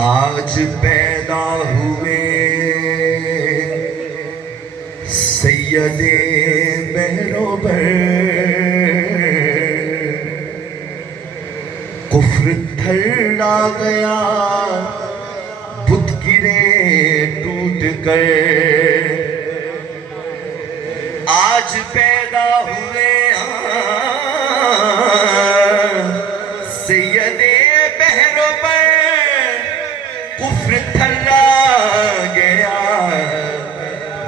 آج پیدا ہوئے سید بہروبر، کفر تھرا گیا بت گرے ٹوٹ کر۔ آج پیدا ہوئے سید بہروبر، کفر تھرا گیا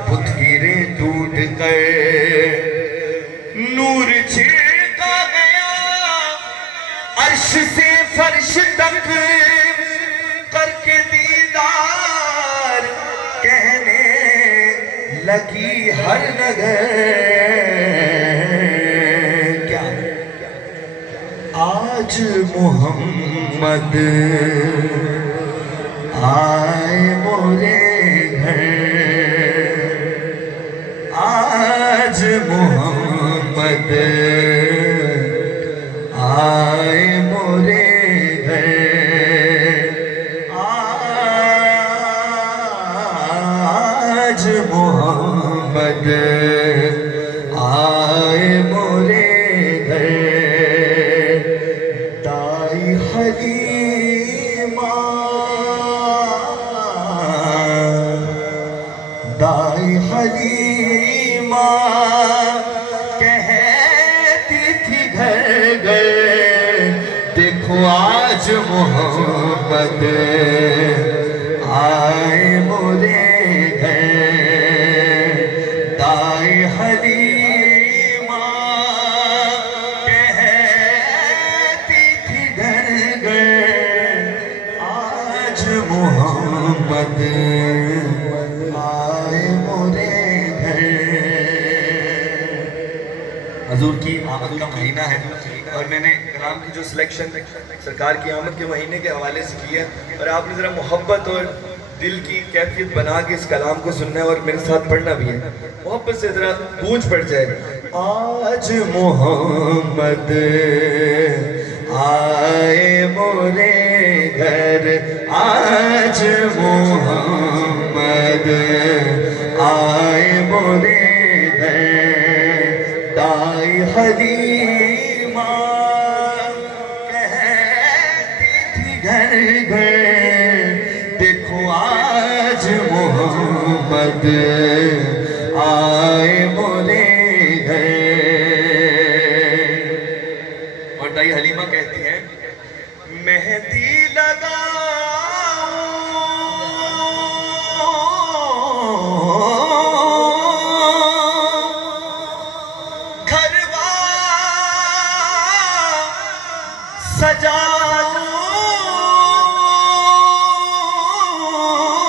بت گرے ٹوٹ کر۔ نور چھڑکا گیا عرش سے فرش تک، کر کے دیدار کہنے لگی ہر نگر۔ کیا آج محمد آئے مورے گھر، آج محمد آئے مورے گھر، آج محمد آئے مورے گھر۔ دائی حلیمہ، دائی حلیمہ کہتی تھی گھر گھر، دیکھو آج محمد آئے مورے گھر۔ دائی حلیمہ کہتی تھی گھر گھر، آج محمد حضور کی آمد کا مہینہ ہے، اور میں نے کلام کی جو سلیکشن سرکار کی آمد کے مہینے کے حوالے سے کی ہے، اور آپ نے ذرا محبت اور دل کی کیفیت بنا کے اس کلام کو سننا ہے اور میرے ساتھ پڑھنا بھی ہے، محبت سے ذرا گونج پڑ جائے۔ آج محمد آئے مورے گھر، آج محمد آئے مورے گھر۔ دائی حلیمہ کہتی تھی گھر گھر، دیکھو آج محمد آئے مورے گھر۔ اور دائی حلیمہ کہتی ہیں، مہندی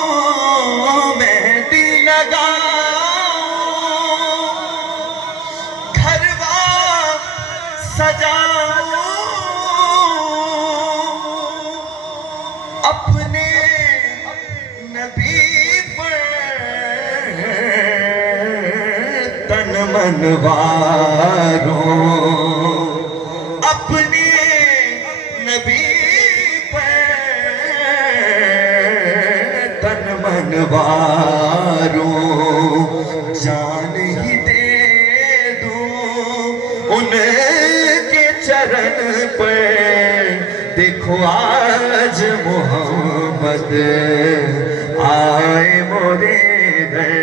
سجاؤں، مہندی لگاؤں، گھروا سجاؤں، اپنے نبی پر تن منواروں، اپنے نبی پر تن منواروں، جان ہی دے دوں ان کے چرن پر، دیکھو آج محمد آئے مورے گھر۔